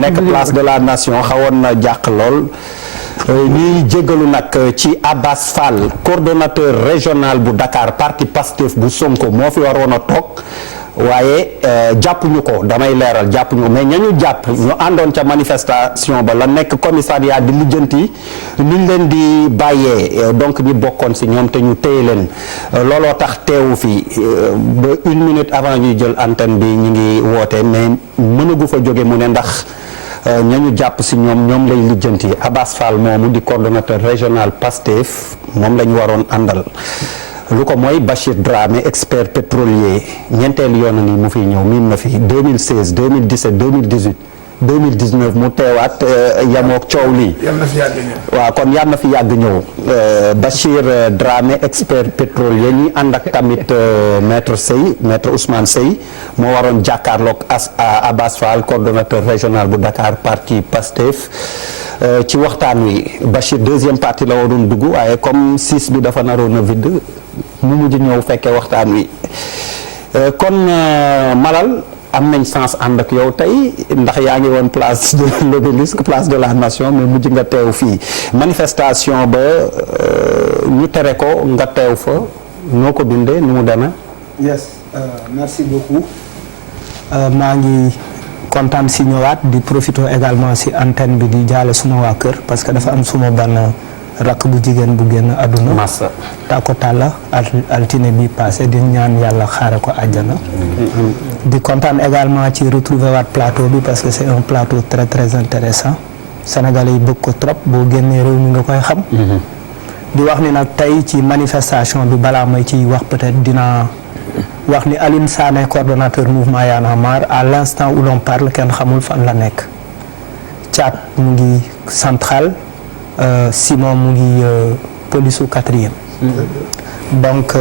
nekk place de la nation xawoon na jàq lool ñuy jéggalu nag ci Abass Fall coordonnateur régional bu Dakar parti Pastef bu Sonko moo fi waroon a toog waaye jàppuñu ko damay leeral jàppuñu ko mais ñañu jàpp ñu àndoon ca manifestation ba la nekk commissariat di lijjanti nuñ leen di bàyyee donc ñi bokkoon si ñoom te ñu téye leen looloo tax teewu fi ba 1 minute avant ñuy jël antenne bi ñu ngi woote mais mënagu fa jóge mu ne ndax ñañu jàpp si ñoom lay lijjanti Abass Fall moomu di coordonnateur régional Pastef moom la ñu waroon àndal lu ko mooy Bachir Dramé expert pétrolier ñeenteelu yoon ni mu fiy ñëw miin na fi 2016 2017 2018 2019 mu teewaat yamook coow lii waaw kon yàlla na fi yàgg ñëw Bachir Dramé expert pétrolier ñi ànd ak tamit maître Ousmane Seye moo waroon jàkkaarloog Abass Fall coordonnateur régional bu Dakar parti Pastef ci waxtaan wi Bachir deuxième partie la waroon dugg waaye comme 6 bi dafa naroon a vide mu mujj ñëw fekkee waxtaan wi kon Malal am nañ sens ànd ak yow tey ndax yaa ngi woon place de l'Obélisque place de la nation mais mujj nga teew fii manifestation ba ñu tere ko nga teew fa noo ko dundee nu mu demee. yes merci beaucoup maa ngi kontaan si ñëwaat di profité également si antenne bi di jaale suma waa kër parce que dafa am suma benn rakk bu jigéen bu génn àdduna. massa tako tàlla altine bi passé di ñaan yàlla xaare ko àjjana. di kontaan également ci retrouver waat plateau bi parce que c'est un plateau très très intéressant sénégalais yi bëgg ko trop boo génnee réew mi nga koy xam. di wax ni nag tey ci manifestation bi balaa may ciy wax peut-être dinaa wax ni Alioune Sané coordonnateur mouvement Y'en a marre à l'instant où l'on parle kenn xamul fan la nekk Thiat mu ngi central Simon mu ngi police u 4e donc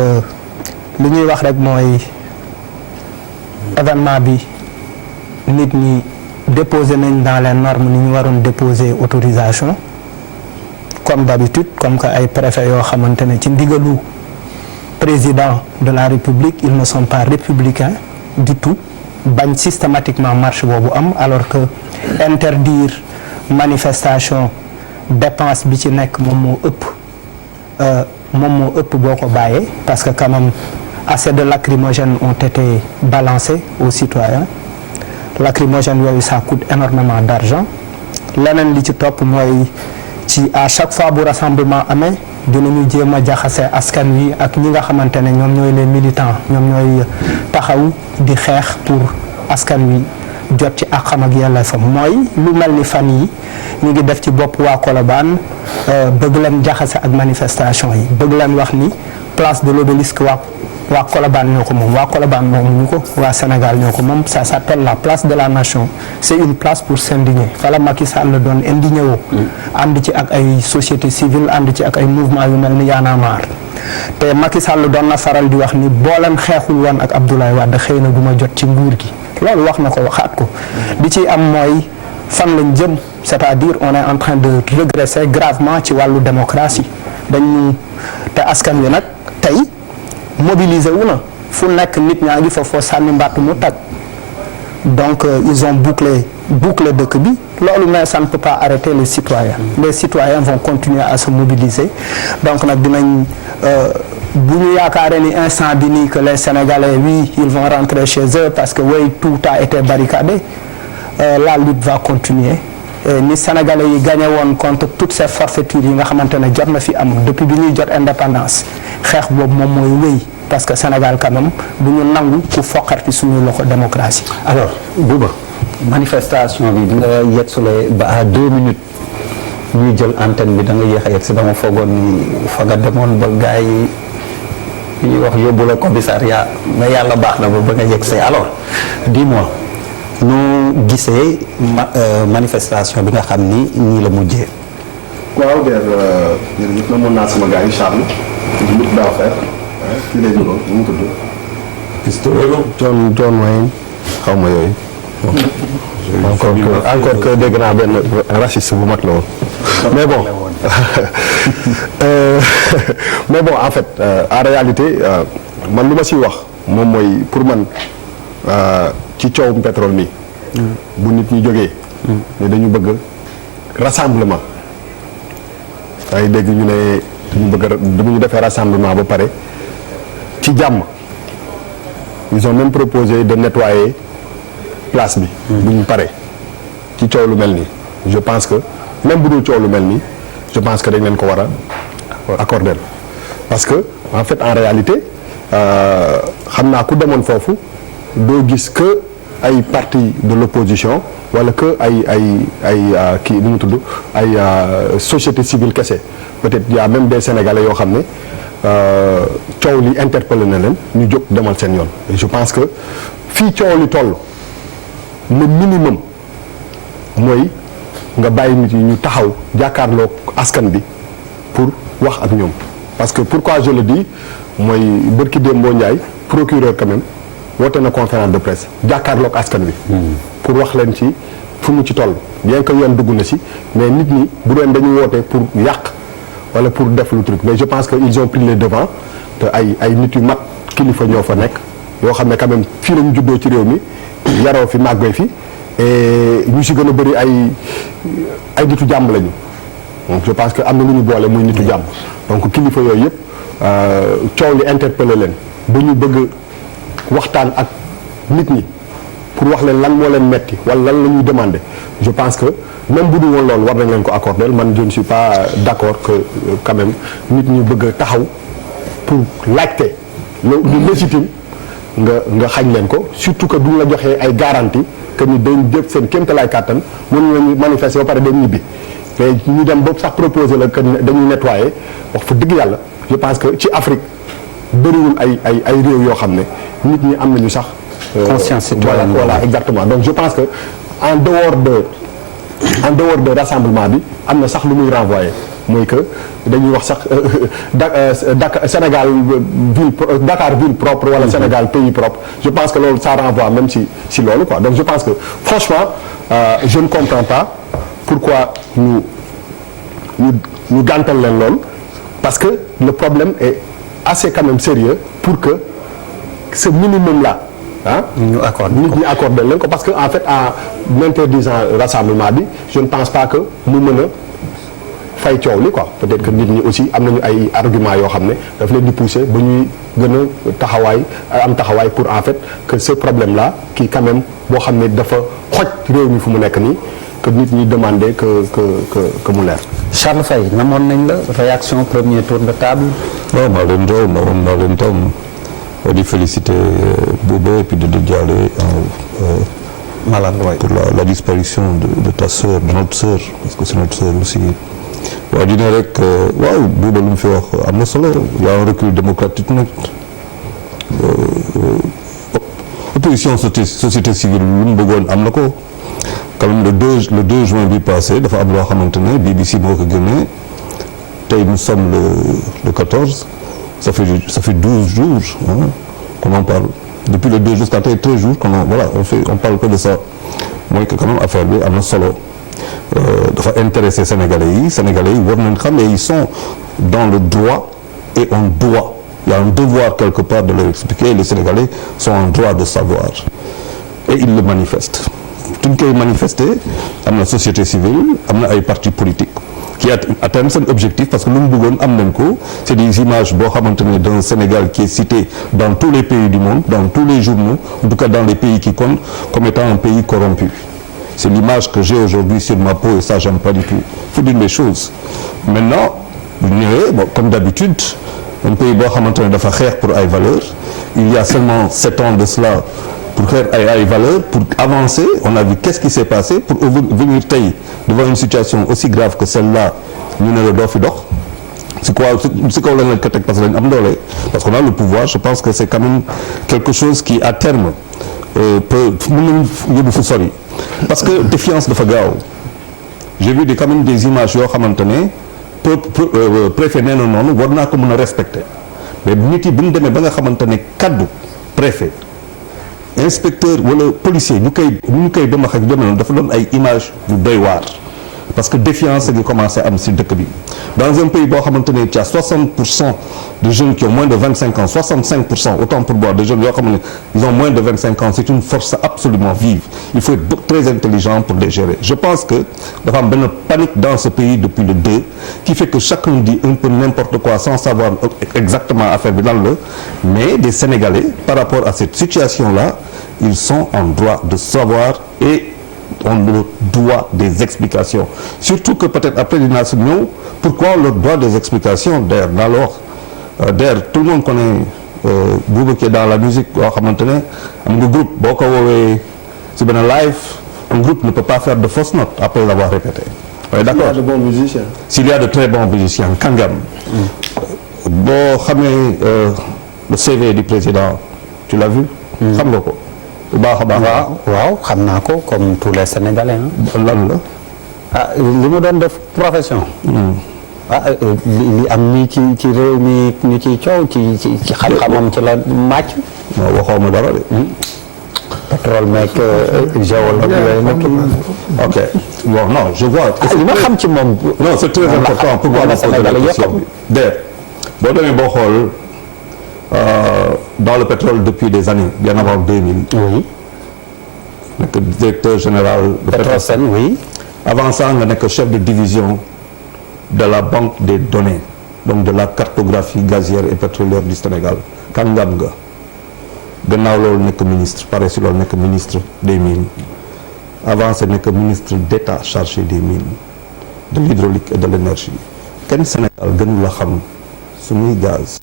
li ñuy wax rek mooy événement bi nit ñi déposé nañ dans les normes ni ñu waroon déposer autorisation comme d'habitude comme que ay préfet yoo xamante ne ci ndigalu président de la République ils ne sont pas républicains du tout bañ systématiquement marche boobu am alors que interdire manifestation dépense bi ci nekk moom moo ëpp boo ko bàyyee parce que quand même assez de lacrymogènes ont été balancés aux citoyens lacrymogènes yooyu ça coûte énormément d'argent leneen li ci topp mooy ci à chaque fois bu rassemblement amee dinañu jéem a jaxase askan wi ak ñi nga xamante ne ñoom ñooy les militants ñoom ñooy taxaw di xeex pour askan wi jot ci àqam ak yelleefam mooy lu mel ni fan yi ñu ngi def ci bopp waa Colobane bëgg leen jaxase ak manifestation yi bëgg leen wax ni place de l'Obélisque waa Colobane ñoo ko moom waa Colobane moom ñu ko waa Sénégal ñoo ko moom ça s'appelle la place de la nation c'est une place pour s'indigner fala Macky Sall la doon indigné woo ànd ci ak ay société civile ànd ci ak ay mouvement yu mel ni Y'en a marre te Macky Sall doon na faral di wax ni boo leen xeexul woon ak Abdoulaye Wade xëy na du ma jot ci nguur gi loolu wax na ko waxaat ko li ciy am mooy fan lañ jëm c'est-à-dire on est en train de régresser gravement ci wàllu démocratie dañu te askan wi nag tey mobilisé wu na fu nekk nit ñaa ngi fa foo sànni mbàtt mu tag donc ils ont bouclé dëkk bi loolu mais ça ne peut pas arrêter les citoyens vont continuer à se mobiliser donc nag dinañ bu ñu yaakaaree ni instant bi nii que les Sénégalais oui ils vont rentrer chez eux parce que oui tout a été barricadé la lutte va continuer ni Sénégalais yi gagné woon contre toutes ces forfaitures yi nga xamante ne jot na fi am depuis bi ñuy jot indépendance xeex boobu moom mooy wéy parce que Sénégal quand même du ñu nangu ku foqarti suñu loxo démocratie. alors Bouba manifestation bi nga yegsule ba à 2 minutes ñuy jël antenne bi da nga yéex a yegg si dama foogoon ni fa nga demoon ba gars yi ñuy wax yóbbu la commissariat mais yàlla baax na ba nga yegg see alors dis-moi nu gisee manifestation bi nga xam ni ñii la mujjee. waaw jërëjëf na mën naa sama gars yi Charles nit daa fer kii lay dugal nu mu tudd John Wayne xaw ma yooyu encore que dégg naa benn raciste bu mag la woon mais bon en fait en réalité man lu ma siy wax moom mooy pour man ci coowum pétrole mi bu nit ñi jógee mais dañu bëgg rassemblement. yaa ngi dégg ñu ne dañu defee rassemblement ba pare ci jàmm. ils ont même proposé de nettoyer place bi. bu ñu paree ci coow lu mel nii. je pense que même bu dul coow lu mel nii je pense que dañ leen ko war a accorder parce que en fait en réalité xam naa ku demoon foofu doo gis que ay parti de l'opposition wala que ay kii nu mu tudd ay société civile kese peut-être y a même des sénégalais yoo xam ne coow li interpellé na leen ñu jóg demal seen yoon et je pense que fii coow li toll le minimum mooy nga bàyyi nit yi ñu taxaw jàkkaarloo askan bi pour wax ak ñoom parce que pourquoi je le dis mooy bërki Dembo Ndiaye procureur quand même woote na conférence de presse jàkkaarloog askan wi. pour wax leen ci fu mu ci toll bien que yoon dugg na si mais nit ñi bu doon dañuy woote pour yàq wala pour def lu truc mais je pense que ils ont pris les devants te ay nit yu mat kilifa ñoo fa nekk yoo xam ne quand même fii la ñu juddoo ci réew mi yaroo fi màggee fi et ñu si gën a bëri ay nitu jàmm lañu donc je pense que am na lu ñu boole muy nitu jàmm donc kilifa yooyu yëpp coow li interpellé leen ba ñu bëgg waxtaan ak nit ñi pour wax leen lan moo leen metti wala lan la ñuy demander je pense que même bu dul woon loolu war nañ leen ko accorder man je ne suis pas d'accord que quand même nit ñi bëgg a taxaw pour laajte lu légitime nga xañ leen ko surtout que duñ la joxee ay garantie que ni dañ jëf seen kéemtalaay kàttan mën nañu manifester ba pare dañ ñibbi mais ñu dem ba sax proposer la que dañuy nettoyer wax fa dëgg yàlla je pense que ci Afrique bëriwul ay réew yoo xam ne nit ñi am nañu sax. conscience citoyenne voilà exactement donc je pense que en dehors de rassemblement bi am na sax lu muy renvoyer mooy que dañuy wax sax Sénégal Dakar ville propre wala Sénégal pays propre je pense que loolu ça renvoie même si loolu quoi donc je pense que franchement je ne comprends pas pourquoi ñu gàntal leen loolu parce que le problème est assez quand même sérieux pour que ce minimum là nit ñi accordé leen ko parce que en fait en interdisant rassemblement bi je ne pense pas que mu mën a fay coow li quoi peut-être que nit ñi aussi am nañu ay arguments yoo xam ne daf leen di pousser ba ñuy gën a taxawaay pour en fait que ce problème là qui quand même boo xam ne dafa xoj réew mi fu mu nekk nii que nit ñi demander que mu leer. Charles Faye namoon nañ la réaction premier tour de table. non maa leen doon maa leen tam di féliciter Bouba et puis de Diallo Malal waay pour la disparition de ta sœur de notre sœur parce que c'est notre sœur aussi waaw di ne rek waaw Bouba lu mu fi wax am na solo y a un recul démocratique nag opposition société civile lu mu bëggoon am na ko quand même le 2 juin bi passé dafa am loo xamante ne BBC moo ko génnee tey nous sommes le 14 ça fait 12 jours qu'on en parle depuis le 2 jusqu'à tey 13 jours on parle que de ça mooy que quand même affaire bi am na solo dafa intéresser sénégalais yi war nañ xam ne ils sont dans le droit et il y a un devoir quelque part de leur expliquer les sénégalais sont en droit de savoir et ils le manifestent tuñ koy manifester am na société civile am na ay partis politiques qui atteignent seen objectif parce que lu mu bëggoon am nañ ko c'est des images boo xamante ne d'un Sénégal qui est cité dans tous les pays du monde dans tous les journaux en tout cas dans les pays qui comptent comme étant un pays corrompu c'est l'image que j'ai aujourd'hui sur ma peau et ça j'aime pas du tout il faut dire les choses maintenant bu ñëwee bon comme d'habitude un pays boo xamante ne dafa xeex pour ay valeurs il y a seulement 7 ans de cela pour xeex ay valeurs pour avancer on a vu qu'est-ce qui s'est passé pour venir tey devant une situation aussi grave que celle-là ñu ne la doo fi dox c'est quoi c'est kaw la nga ko teg parce que dañ am doole parce qu'on a le pouvoir je pense que c'est quand même quelque chose qui à terme peut mën nañu yóbbu fu sori parce que défiance dafa gaaw j'ai vu quand même des images yoo xamante ne préfet nee na noonu war naa ko mën a respecter mais nit yi bu ñu demee ba nga xamante ne kaddu préfet inspecteur wala policier ñu koy ba ma xaj jamono dafa doon ay image yu doy waar parce que défiance gi commencé am si dëkk bi dans un pays boo xamante ne ci a 60% de jeunes qui ont moins de 25 ans 65% autant pour moi de jeunes yoo xam ne ils ont moins de 25 ans c'est une force absolument vive il faut être très intelligent pour les gérer je pense que dafa am benn panique dans ce pays depuis le 2 qui fait que chacun dit un peu n'importe quoi sans savoir exactement affaire bi lan la mais des Sénégalais par rapport à cette situation-là ils sont en droit de savoir et on leur doit des explications surtout que peut-être après dinaa si ñëw pourquoi on leur doit des explications d'ailleurs tout le monde connaît Bouba qui est dans la musique yoo xamante ne am nga groupe boo ko woowee si benn live un groupe ne peut pas faire de fausses notes après l'avoir répété oui d'accord il y a de bons musiciens s'il y a de très bons musiciens kàngam boo xamee le CV du président tu l'as vu xam nga ko bu baax a baax waaw xam naa ko comme tous les Sénégalais lan la ah li mu doon def profession li am nii ci réew mi ñu ciy coow ci xam-xamam ci la màcc non waxoo ma dara de pétrole meeg géologue yooyu nag ok bon non je vois li ma xam ci moom non c'est très important pourquoi ma poser la question bi d'ailleurs boo demee boo xool dans le pétrole depuis des années bien avant 2000 oui nekk directeur général de Petrosen oui avant ça nga nekk chef de division de la banque des données donc de la cartographie gazière et pétrolière du Sénégal kàngam nga gannaaw loolu nekk ministre pare si loolu nekk ministre des mines avant ça nekk ministre d'État chargé des mines de l'hydraulique et de l'énergie kenn Sénégal gënu la xam suñuy gaz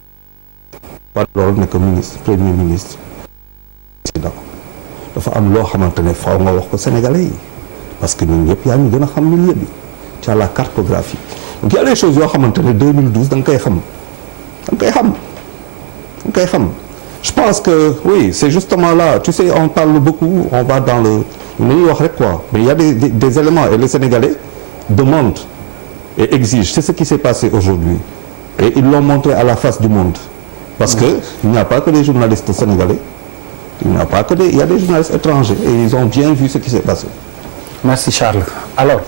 pare loolu nekk ministre premier ministre président dafa am loo xamante ne faaw nga wax ko Sénégalais yi parce que ñun yëpp yaa ñu gën a xam milieu bi ci la cartographie donc il y a des choses yoo xamante ne 2012 da nga koy xam je pense que oui c'est justement là tu sais on parle beaucoup on va dans le li ñuy wax rek quoi mais il y a des éléments et les Sénégalais demandent et exigent c'est ce qui s'est passé aujourd'hui et ils l'ont montré à la face du monde parce que il n'y a pas que des journalistes sénégalais il n'y a pas que il y a des journalistes étrangers et ils ont bien vu ce qui s'est passé. Merci Charles alors